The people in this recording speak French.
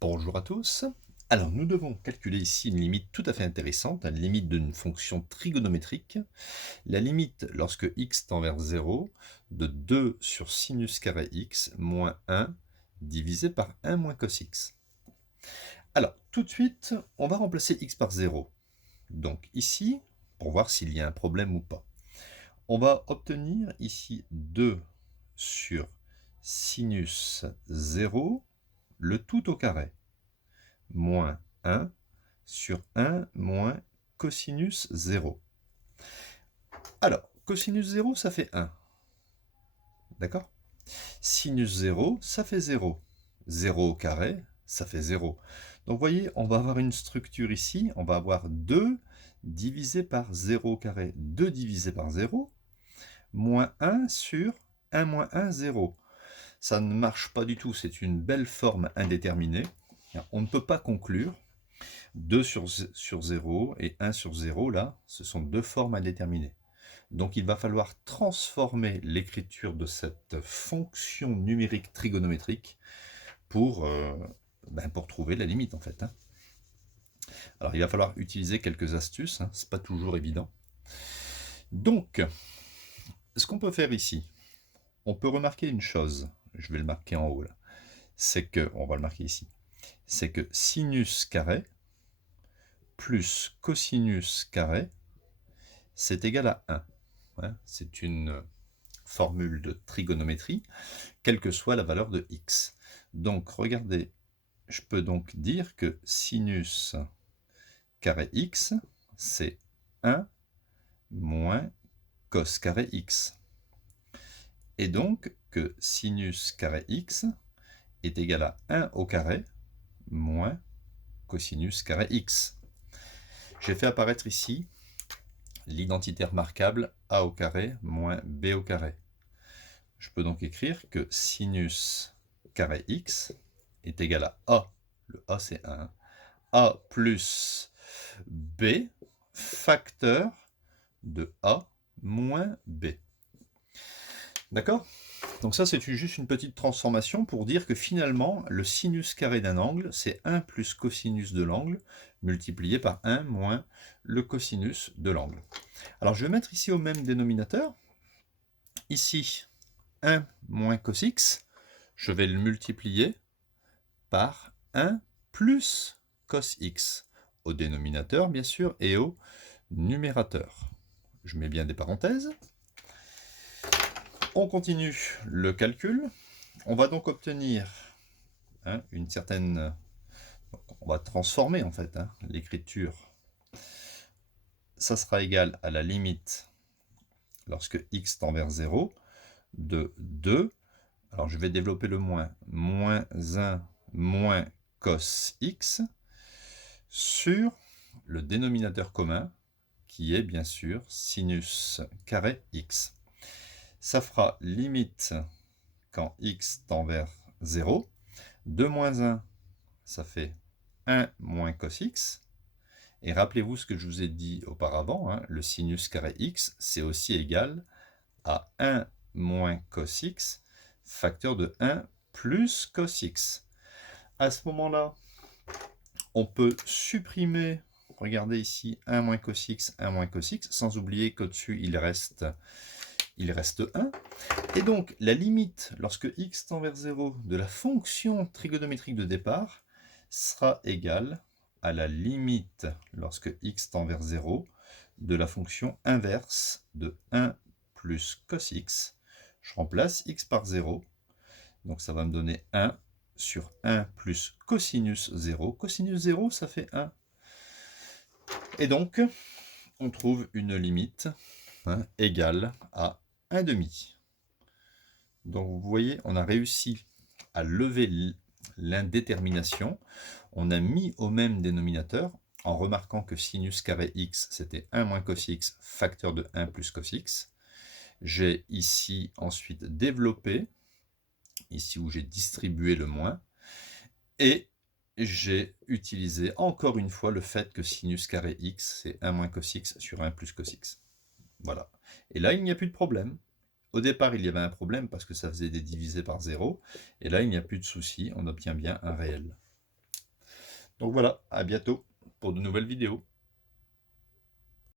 Bonjour à tous. Alors, nous devons calculer ici une limite tout à fait intéressante, la limite d'une fonction trigonométrique. La limite, lorsque x tend vers 0, de 2 sur sinus carré x moins 1 divisé par 1 moins cos x. Alors, tout de suite, on va remplacer x par 0. Donc ici, pour voir s'il y a un problème ou pas. On va obtenir ici 2 sur sinus 0, le tout au carré, moins 1 sur 1 moins cosinus 0. Alors, cosinus 0, ça fait 1. D'accord? Sinus 0, ça fait 0. 0 au carré, ça fait 0. Donc, vous voyez, on va avoir une structure ici. On va avoir 2 divisé par 0 au carré. 2 divisé par 0, moins 1 sur 1 moins 1, 0. Ça ne marche pas du tout. C'est une belle forme indéterminée. On ne peut pas conclure. 2 sur 0 et 1 sur 0, là, ce sont deux formes indéterminées. Donc il va falloir transformer l'écriture de cette fonction numérique trigonométrique pour, pour trouver la limite en fait. Alors il va falloir utiliser quelques astuces, c'est pas toujours évident. Donc, ce qu'on peut faire ici, on peut remarquer une chose, je vais le marquer en haut là, c'est que, on va le marquer ici, c'est que sinus carré plus cosinus carré, c'est égal à 1. C'est une formule de trigonométrie, quelle que soit la valeur de x. Donc, regardez, je peux donc dire que sinus carré x, c'est 1 moins cos carré x. Et donc que sinus carré x est égal à 1 au carré moins cosinus carré x. J'ai fait apparaître ici l'identité remarquable a au carré moins b au carré. Je peux donc écrire que sinus carré x est égal à a, le a c'est 1, a plus b facteur de a moins b. D'accord? Donc ça c'est juste une petite transformation pour dire que finalement le sinus carré d'un angle c'est 1 plus cosinus de l'angle multiplié par 1 moins le cosinus de l'angle. Alors je vais mettre ici au même dénominateur, ici 1 moins cos x, je vais le multiplier par 1 plus cos x, au dénominateur bien sûr et au numérateur. Je mets bien des parenthèses. On continue le calcul. On va donc obtenir une certaine... On va transformer en fait l'écriture. Ça sera égal à la limite, lorsque x tend vers 0, de 2. Alors je vais développer le moins. Moins 1 moins cos x sur le dénominateur commun, qui est bien sûr sinus carré x. Ça fera limite quand x tend vers 0. 2 moins 1, ça fait 1 moins cos x. Et rappelez-vous ce que je vous ai dit auparavant, le sinus carré x, c'est aussi égal à 1 moins cos x, facteur de 1 plus cos x. À ce moment-là, on peut supprimer, regardez ici, 1 moins cos x, 1 moins cos x, sans oublier qu'au-dessus, il reste 1. Et donc, la limite, lorsque x tend vers 0, de la fonction trigonométrique de départ sera égale à la limite, lorsque x tend vers 0, de la fonction inverse de 1 plus cos x. Je remplace x par 0, donc ça va me donner 1 sur 1 plus cosinus 0. Cosinus 0, ça fait 1. Et donc, on trouve une limite égale à 1,5. Donc vous voyez, on a réussi à lever l'indétermination. On a mis au même dénominateur, en remarquant que sinus carré x, c'était 1 moins cos x, facteur de 1 plus cos x. J'ai ici ensuite développé, ici où j'ai distribué le moins, et j'ai utilisé encore une fois le fait que sinus carré x, c'est 1 moins cos x sur 1 plus cos x. Voilà. Et là, il n'y a plus de problème. Au départ, il y avait un problème parce que ça faisait des divisés par 0. Et là, il n'y a plus de souci, on obtient bien un réel. Donc voilà, à bientôt pour de nouvelles vidéos.